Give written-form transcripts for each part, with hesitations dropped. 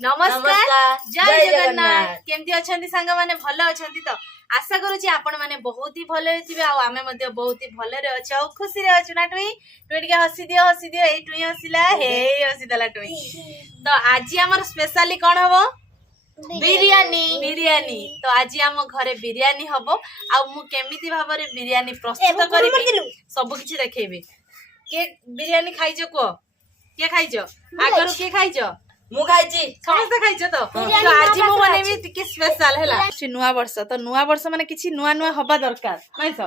नमस्कार जय जगन्नाथ केमती अछंती सांग माने भलो अछंती तो आशा करूची आपण माने बहुत ही भले थिबे आ आमे मध्ये बहुत ही भले रे अछि आ खुशी रे अछि ना टुई टुई के हसी दियो ए टुई हसिला हे हसी दला टुई तो आज हमर स्पेशली कोन हबो बिरयानी तो आज हम घरे बिरयानी हबो आ मु केमिति भाबरे बिरयानी प्रस्तुत करबी सब किछि देखेबी के बिरयानी खाइजो को के खाइजो आगरो के खाइजो मु खाइची समस्त खाइछो तो आज मु बनेबी टिके स्पेशल हैला नुवा वर्ष माने किछि नुवा नुवा हबा दरकार नाइस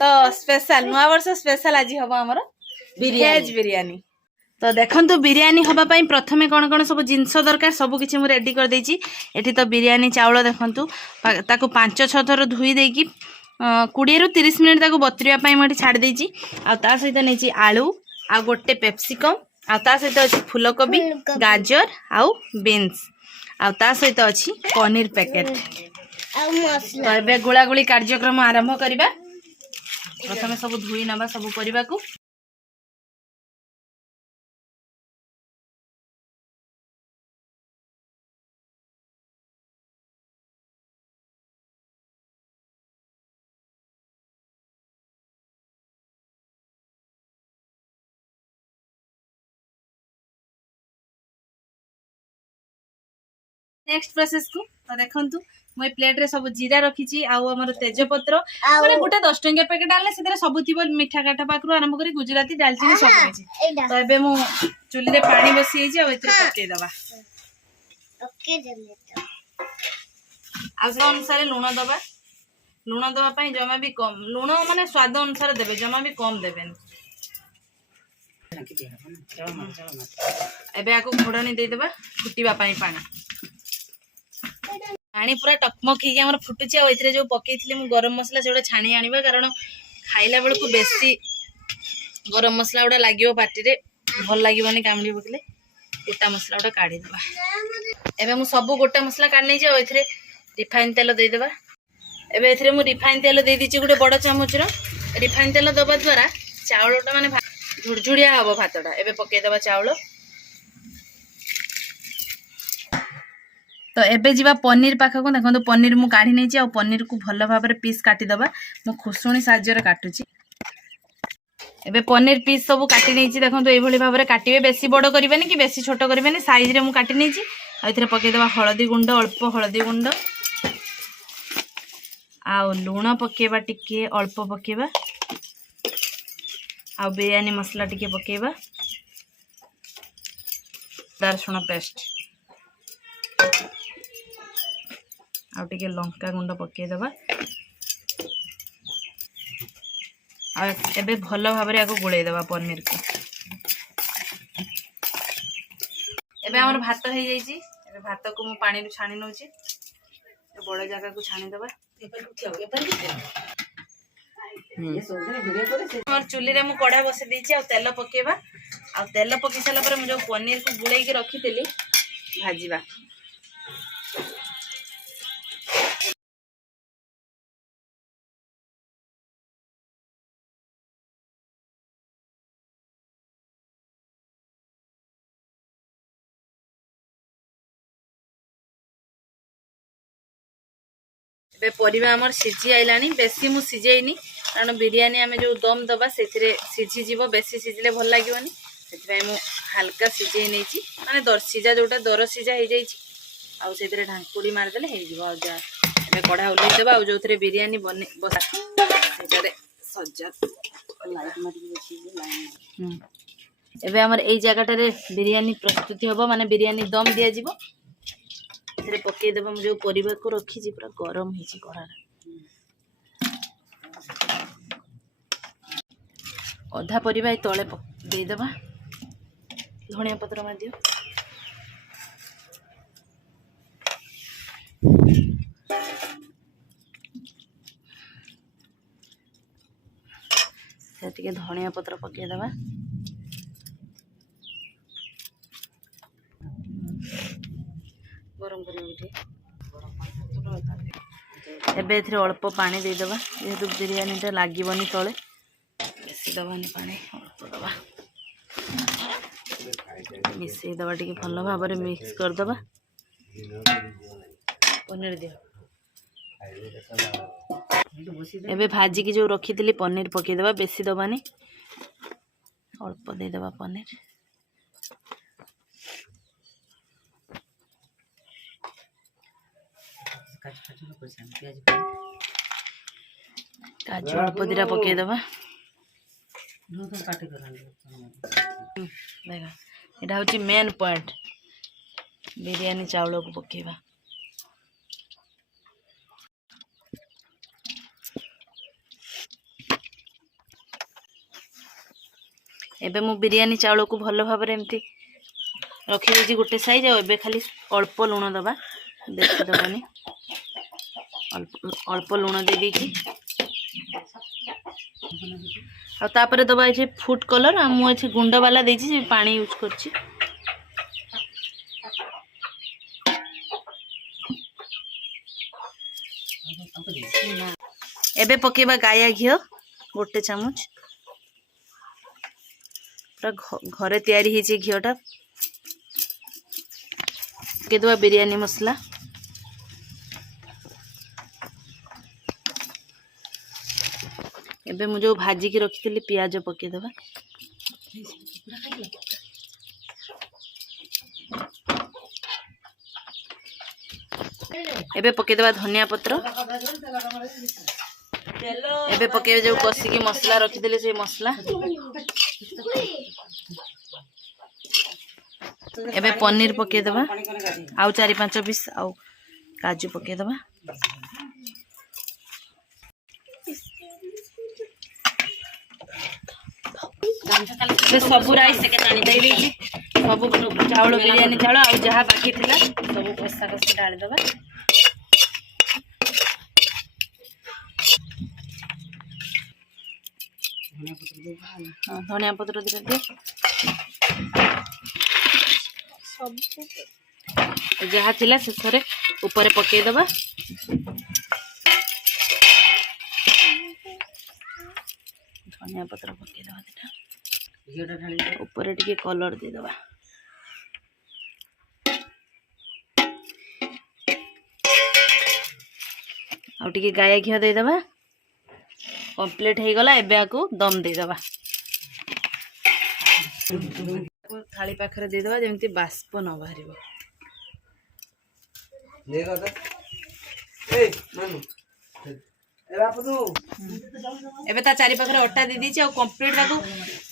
तो स्पेशल नुवा वर्ष स्पेशल आज हबो हमर वेज बिरयानी तो देखंतु बिरयानी हबा पई प्रथमे कोन कोन सब जिंस दरकार सब किछि मु रेडी कर देछि एठी तो बिरयानी चावल देखंतु ताको 5-6 थर धुई देकी 20 रु 30 मिनिट ताको बतरिया पई मठी छाड़ देछि आ ता सहित नेछि आलू आ गोटे पेप्सिकम आ ता सहित अछि फूलकोबी गाजर आउ बीन्स आ ता सहित अछि पनीर पैकेट आ मसला तो एबे गुळागुळी कार्यक्रम आरंभ करिबा प्रथमे सब धुई नबा सब परिबा को नेक्स्ट प्रोसेस को तो देखंतु मैं प्लेट रे सब जीरा रखीची आउ हमर तेजपत्र माने गोटे 10 टंकिया पैकेट आले सेतरे सब थिबो मिठा काठा पाकरो आरंभ करी गुजराती दालचीनी सब रखीची तो एबे मु चुली रे पानी बसी आइची आ एतरे पके दबा ओके जल्दी तो आस अनुसार लूण दबा पई जमा भी कम लूण माने स्वाद अनुसार देबे जमा भी कम देबेन एबे आको घोड़नी दे देबा फुटीबा पई पानी पूरा टकमक ही हमर फुटुची आ एथरे जो पकेइथिले मु गरम मसला सेडा छाणी आनिबा कारण खाइला बेल को बेसी गरम मसला उडा लागियो पार्टी रे भल लागिबनी कामडी बकले गोटा मसला उडा काढी देबा एबे मु सब गोटा मसला काढ नै जे एथरे रिफाइन तेल दे देबा एबे एथरे मु रिफाइन तेल दे दिची गुटे बड़ चामच रो रिफाइन तेल दबा द्वारा चावलटा माने झुड़झुड़िया हबो भातटा एबे पके देबा चावल तो एबे जीवा पनीर पाख को देखो पनीर मु काढ़ी नहीं आ पनीर को भल भाव में पीस काटी दबा मु खुसुणी साहाय्य काटुची एबे पनीर पीस सब काटी नहीं देखो ये भाव में काटे बेसी बड़ करें कि बेसी छोट करें साइज रे मु काटी नहीं आउ पकईदबा हलदी गुंड अल्प हलदी गुंड आ लुण पकेबा टिके अल्प पकेबा आ बिरयानी मसला टिके पकेबा रसुण पेस्ट आउ टिके लंका गुंड पके दबा आ एबे भल भाव में आको गुळै दबा पनीर को एबे हमर भात हो जाईची एबे भात को मु पानी रू छाणी नउची बड़ जगह को छाणी दबा और चुली रे मु कढ़ा बसे देची आ तेल पकेबा आ तेल पके साला पर मु जो पनीर को गुळै के रखी देली भाजीबा परिवा हमर सिझी आइलानी बेसी मु सिझेइनी कारण बिरयानी आमे जो दम दबा सेथिरे सिझी जीवो बेसी सिझले भल लागिवनी सेति मु हल्का सिझेइ नेची माने दर सिझा जोटा दर सिझा हे जाईची आ सेथिरे ढांकुड़ी मार देले हे जीवो आ जा एबे कढ़ा उलै देबा आ जोथरे बिरयानी बने बसा सेटारे सज्जा लाइट मारी बेसी लाइन एबे हमर एई जगहटारे बिरयानी प्रस्तुति होबो माने बिरयानी दम दिया जीवो एथरे पके देबा मु जो परिवा को रखी जी पूरा गरम हिची कढ़ा अधा परिवा तले दे देबा धनिया पत्र मा दियो से धनिया पत्र पके देबा गरम कर एबे एथरे अल्प पानी दे देबा जेहेतु बिरयानी टा लागीबनी तले बेसी दबानी पानी अल्प दबा मिसई दबा टिके भल भाव में मिक्स कर दबा पनीर दियो एबे भाजी की जो रखी थी पनीर पकई देबा बेसी दबानी अल्प दे देबा पनीर काजू अल्प दिरा पकई देबा देखा एटा होची मेन पॉइंट बिरयानी चावल को पकेबा एबे मु बिरयानी चावल को भल भाव एमती रखी देजी गोटे साइज एबे खाली अल्प लुण दबा बेसी दबानी अल्प लुण दे देकी आ तापरे दबा ये फूड कलर आ मु ये गुंड वाला देजी पानी यूज करछि एबे पकेबा गाया घियो गोटे चामच पूरा घरे तैयारी होती घीटा पकेदवा बिरयानी मसला एबे मुझे भाजी की रखी थी पियाज पकेदवा एबे पकेदवा धनिया पत्र एबे पके जो कसिकी मसला रखी थी से मसला एबे पनीर पके दबा आउ 4-5 पीस आउ काजू पके दबा सब राइस के टाणी दे देजी सब चावल बिरयानी चावल आउ जहाँ बाकी थिला सब कसा कसी डाल दबा धनिया पत्र दे दे जहाँ थिला शेषे ऊपर पकई दबा धनिया पत्र पकई दबा ऊपर टिके कलर दे दबा आउ टिके गाय घियो दे दबा कंप्लीट हो गला एबे आकु दम दे दबा थाली पाखरे दे दबा जेमती बाष्प न बाहरिबो एबे ता चारि पाखरे अट्टा दे दीची आ कंप्लीट ताको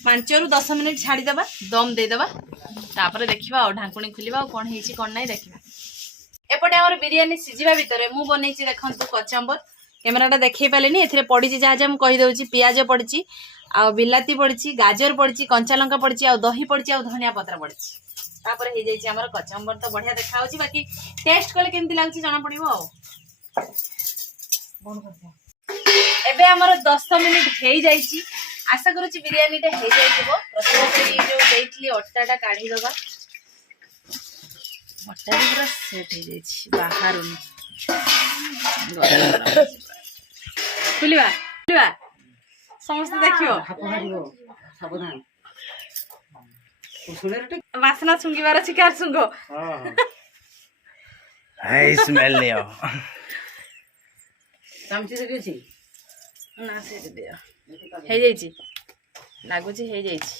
5 रु 10 मिनिट छाड़ी दबा दम दे दबा तापर देखिबा आ ढांकुणी खुलिबा आ कोन हेची कोन नै देखिबा एपटे हमर बिरयानी सिजिबा भितरे मु बनेची देखंतु कचंबर कैमराटा देखई पालेनी एथिरे पड़ी जहाँ जहाँ कही दउची पियाज पड़ी आ बिलाती पड़ी गाजर पड़ी कंचा लंका पड़ी आ दही पड़ी आ धनिया पत्र पड़ी तापर हो जाइए हमर कचंबर तो बढ़िया देखा बाकी टेस्ट कले केमती लागछि जाना पड़िबो आ एबे हमर 10 मिनिट हो जाइछि आशा करूछि बिरयानीटा हो जाइबो प्रथम जो देइथली अट्टाटा काढी दबा अट्टा पूरा सेट हो जाइछि बाहर खुलिबा खुलिबा समस्त देखियो वासना सुंगिबार अछि कार सुंगो हाय स्मेल लियो चमची से किछि ना से दियो हे जाइछि लागुछि हे जाइछि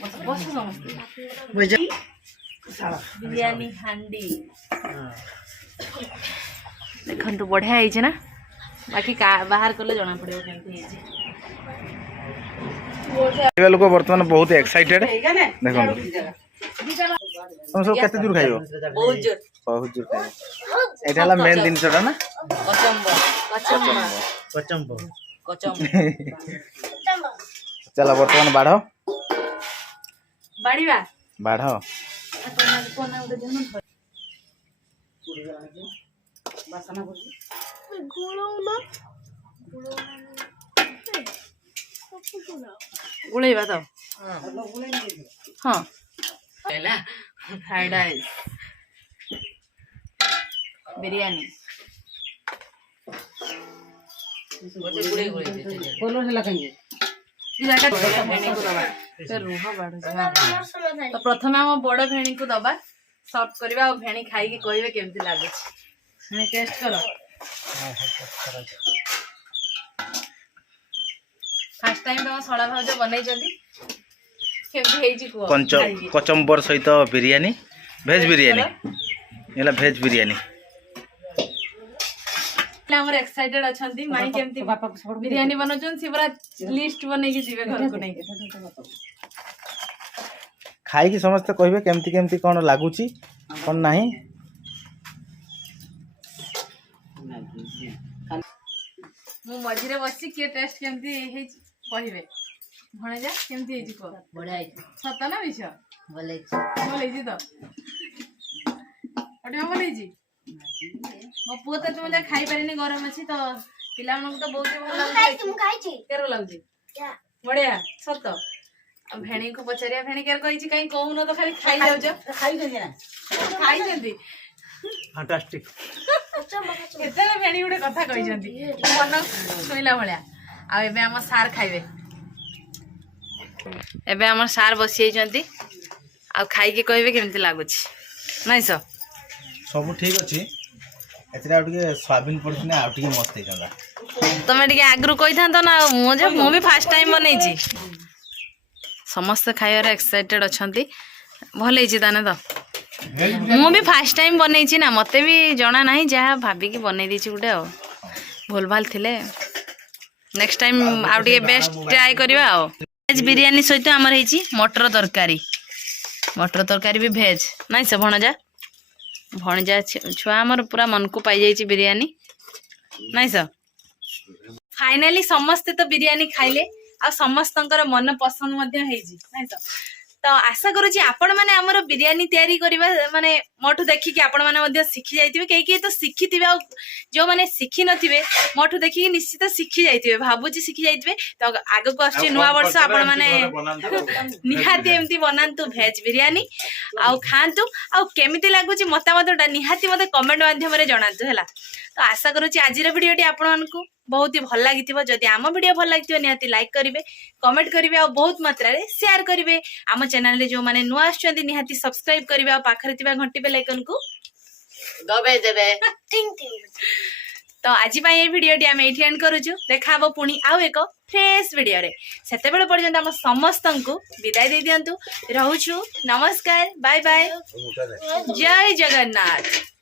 बस समस्त बिरयानी हांडी देखन तो बढ़िया है ना बाकी बाहर कले जना पड़ो केमती है लोग वर्तमान बहुत एक्साइटेड देखो तुम सब केते दूर खाइबो बहुत दूर खाइबो एटा ला मेन दिन छटा ना कचंबर चला वर्तमान बाढ़ो बाड़ीबा बाढ़ो कोना उते जन बासना करछि गुळैबा तो हां पहला फ्राइड राइस बिरयानी बोले गुळे गुळे बोलो हला कंगे इलाका रुह बाढ़ तो प्रथम आम बड़ भेणी को दबा सर्व करवा और भेणी खाई कहबे केमती लागे टेस्ट कर फास्ट टाइम तुम सड़ा भाउज बनै केमती हेजी कुह कचम्बर सहित बिरियानी भेज बिरियानी एला भेज बिरियानी हमर एक्साइटेड अछंती माई केमती बिरियानी बनौछन से पूरा लिस्ट बनै के जीवे घर को नहीं खाई की समस्त कहबे केमती केमती कोन लागुची कोन नाही मु मझिरे बसी के टेस्ट केमती हे कहबे भणे जा केमती हेजी को बडा सत ना विष बोले तो अटे हम बोले मो पुओ तो तुम खाई पारिनी गरम अच्छी तो पिला मन तो बहुत भल केरो लागुची बढ़िया सत भेणी को पचारिया भेणी केर कहिची कहीं कहून तो खाली खाई जाउछ खाई जंती फैंटास्टिक केते भेणी गुटे कथा कहि जंती मन सुइला भलिया आ एबे हम सार खाइबे एबे हम सार बसी जंती आ खाई के कहबे केमती लागुची नै सब ठीक अछि एतरा उठके सोयाबीन पड़छ ना उठके मस्त हेतला तमे टिके आगरु कहि थांतो ना मु भी फर्स्ट टाइम बनैची समस्त खाइबार एक्साइटेड अछंती भल हेची ताने तो मु भी फर्स्ट टाइम बनैची ना मते भी जना नाही जहा भाबी की बनै दिछि गुटे आ भूल भाल थिले नेक्स्ट टाइम आ टिके बेस्ट ट्राई करबा आ वेज बिरयानी सहित हमर हेची मटर तरकारी भी भेज नाइ से भणजा छुआ हमर पूरा मन को पाई जाइछि बिरयानी नाइ से फाइनली समस्त तो बिरयानी खाइले आ समस्तंकर मन पसंद मध्य हेजी नाइ तो आशा करूची आपण माने हमर बिरयानी तयारी करबा माने मोठु देखि कि आपण माने मध्य सिखि जाइतिबे केई तो सिखितिबे आ जो माने सिखि नथिबे मोठु देखि कि निश्चित सिखि जाइतिबे भाबुची सिखि जाइतिबे तो आगो को आछि नुवा वर्ष आपण माने निहाती एमती बनांतु भेज बिरयानी आ खांतु आ केमिति लागुची मतामतटा निहाती मते कमेंट माध्यम रे जणांतु हैला तो आशा करूची आजिर वीडियोटी आपण मानकु बहुत ही भल लगी जदि आम वीडियो भल लगी निहाती लाइक करेंगे कमेंट करेंगे और बहुत मात्रा रे शेयर करेंगे आम चैनल रे जो माने नुआ आछंती निहाती सब्सक्राइब करेंगे और पाखरे थिबा घंटी बेल आइकन को दबे देबे तो आज पई ए वीडियोटी आम एठी एंड करूछु देखाबो पुनी आउ एक फ्रेश वीडियो रे सेते बेले पर्यंत हम समस्त को विदाई दे दियंतु रहूछु नमस्कार बाय बाय जय जगन्नाथ।